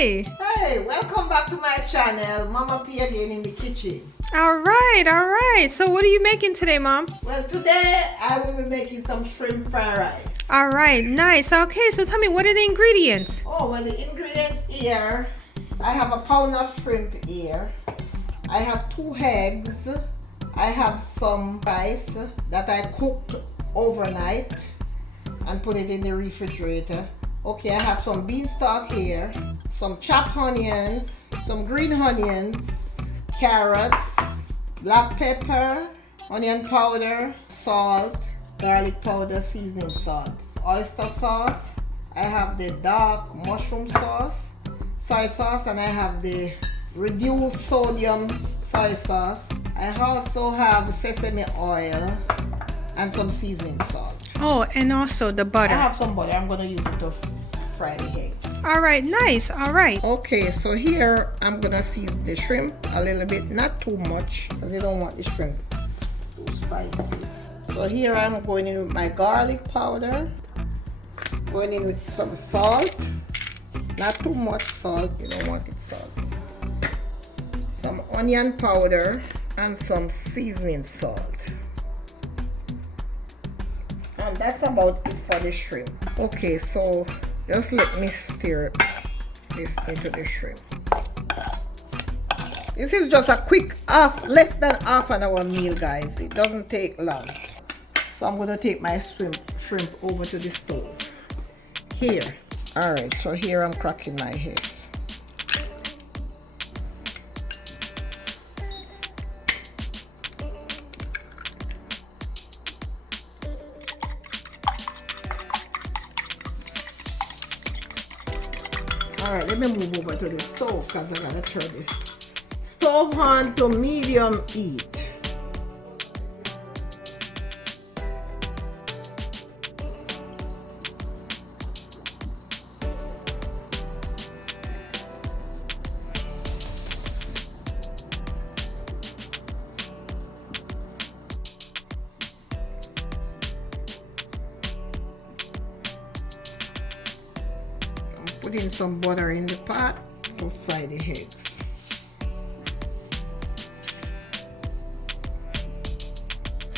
Hi. Hey, welcome back to my channel, Mama P again in the kitchen. All right. So what are you making today, Mom? Well, today I will be making some shrimp fried rice. All right, nice. Okay, so tell me, what are the ingredients? Oh, well, the ingredients here, I have a pound of shrimp here. I have 2 eggs. I have some rice that I cooked overnight and put it in the refrigerator. Okay, I have some beanstalk here, some chopped onions, some green onions, carrots, black pepper, onion powder, salt, garlic powder, seasoning salt, oyster sauce. I have the dark mushroom sauce, soy sauce, and I have the reduced sodium soy sauce. I also have sesame oil and some seasoning salt. Oh, and also the butter. I have some butter. I'm going to use it to fry the eggs. All right, nice. All right. Okay, so here I'm going to season the shrimp a little bit, not too much, because I don't want the shrimp too spicy. So here I'm going in with my garlic powder, going in with some salt, not too much salt, you don't want it salt, some onion powder, and some seasoning salt. And that's about it for the shrimp. Okay, so just let me stir this into the shrimp. This is just a quick less than half an hour meal, guys. It doesn't take long. So I'm going to take my shrimp over to the stove. Here. Alright, so here I'm cracking my eggs. Alright, let me move over to the stove because I gotta turn this stove on to medium heat. Putting some butter in the pot to fry the eggs.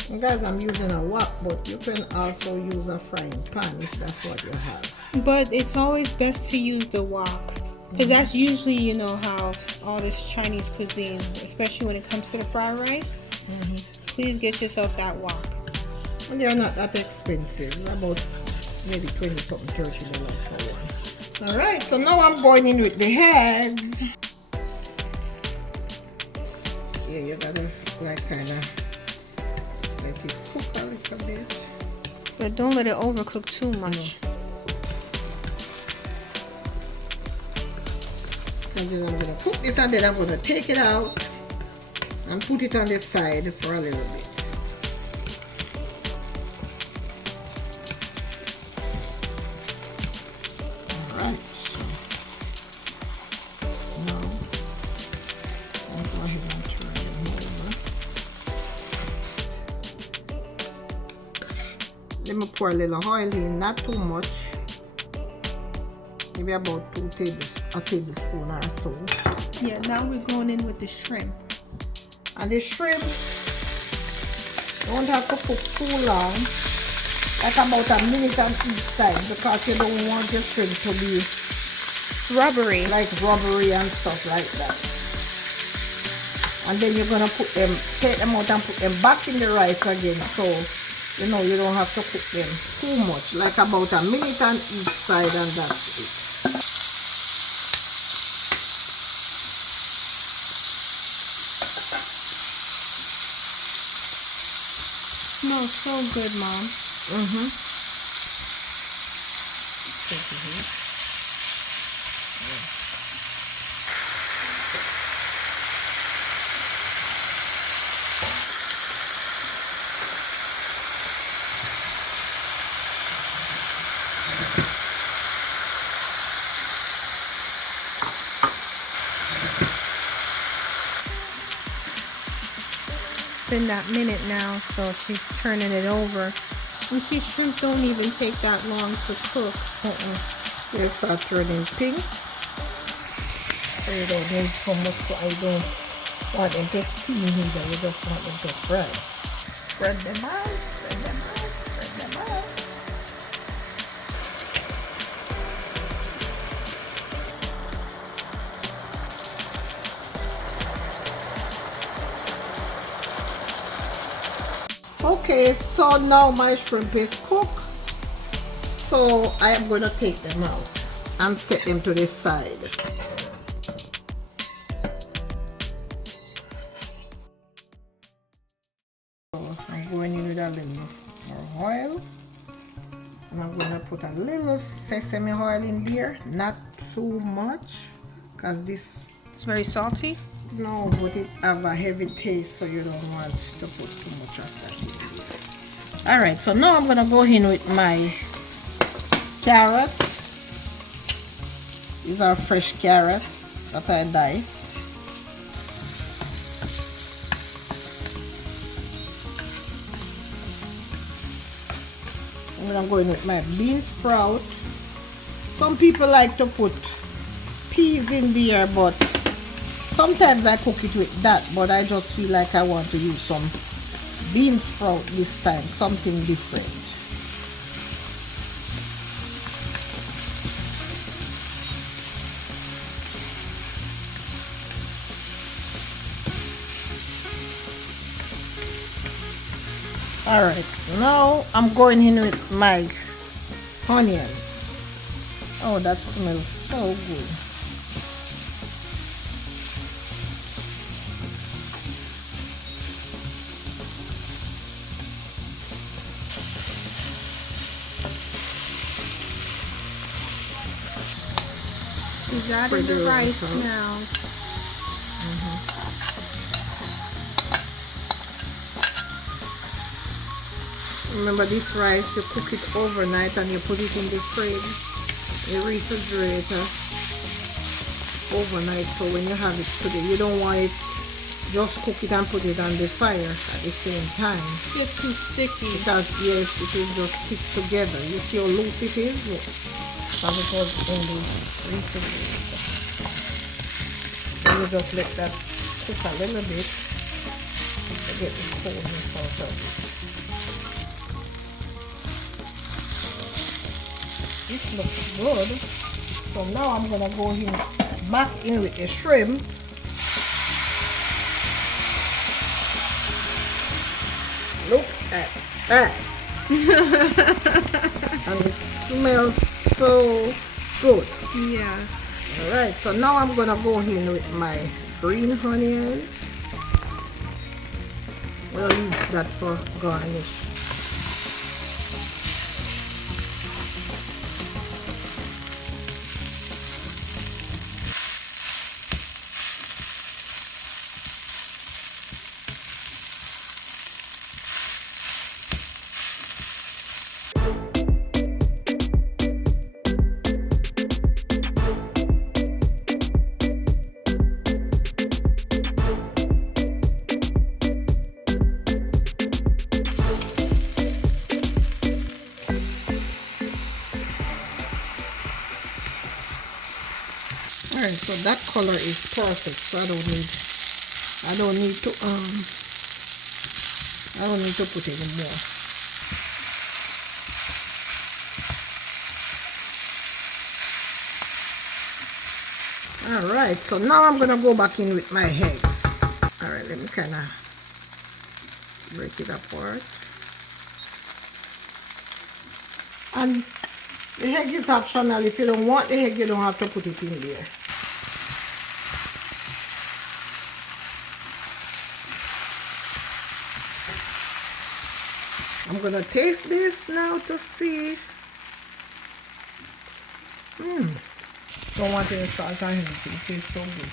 And guys, I'm using a wok, but you can also use a frying pan if that's what you have. But it's always best to use the wok, because that's usually, you know, how all this Chinese cuisine, especially when it comes to the fried rice. Please get yourself that wok. And they're not that expensive. About maybe 20 something, $30 for one. Alright, so now I'm going in with the eggs. Yeah, you gotta like kinda let it cook a little bit. But don't let it overcook too much. And then I'm gonna cook this and then I'm gonna take it out and put it on the side for a little bit. Let me pour a little oil in, not too much, maybe about a tablespoon or so. Yeah, now we're going in with the shrimp. And the shrimp don't have to cook too long, like about a minute on each side, because you don't want your shrimp to be Rubbery. like rubbery and stuff like that. And then you're gonna take them out and put them back in the rice again, so you know, you don't have to cook them too much, like about a minute on each side, and that's it. Smells so good, Mom. Been that minute now, so she's turning it over. And see, shrimp don't even take that long to cook. They start turning pink. So you don't need so much, so I don't want them to steam either. You just want them to fry. Spread them out, spread them out, spread them out. Okay, so now my shrimp is cooked. So I am going to take them out and set them to the side. So I'm going in with a little more oil. And I'm going to put a little sesame oil in there. Not too much, because this It's very salty. no, but it have a heavy taste, so you don't want to put too much of that in there. Alright, so now I'm gonna go in with my carrots. These are fresh carrots that I diced. I'm gonna go in with my bean sprout. Some people like to put peas in there, but sometimes I cook it with that, but I just feel like I want to use some bean sprout this time, something different. Alright, now I'm going in with my onions. Oh, that smells so good. She's adding the rice now. Remember, this rice, you cook it overnight and you put it in the fridge, the refrigerator overnight, so when you have it today, you don't want it, just cook it and put it on the fire at the same time. Get too sticky. Because yes, it will just stick together. You see how loose it is? Yes. Because it was in the refrigerator. And you just let that cook a little bit to get the coldness out of it. This looks good. So now I'm gonna go in back in with the shrimp. Look at that. And it smells so good. Yeah. Alright, so now I'm gonna go in with my green onions. We'll leave that for garnish. Alright, so that color is perfect, so I don't need to put any more. Alright, so now I'm gonna go back in with my eggs. Alright, let me kinda break it apart. And the egg is optional. If you don't want the egg, you don't have to put it in there. I'm gonna taste this now to see. Don't want any salt or anything. It tastes so good.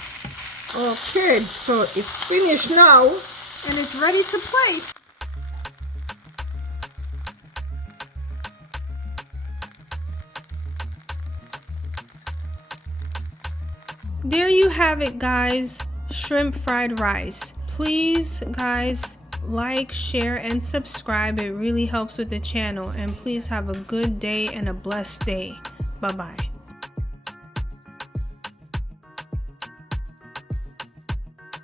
Okay, so it's finished now and it's ready to plate. There you have it, guys. Shrimp fried rice. Please, guys, like, share, and subscribe. It really helps with the channel. And please have a good day and a blessed day. Bye-bye.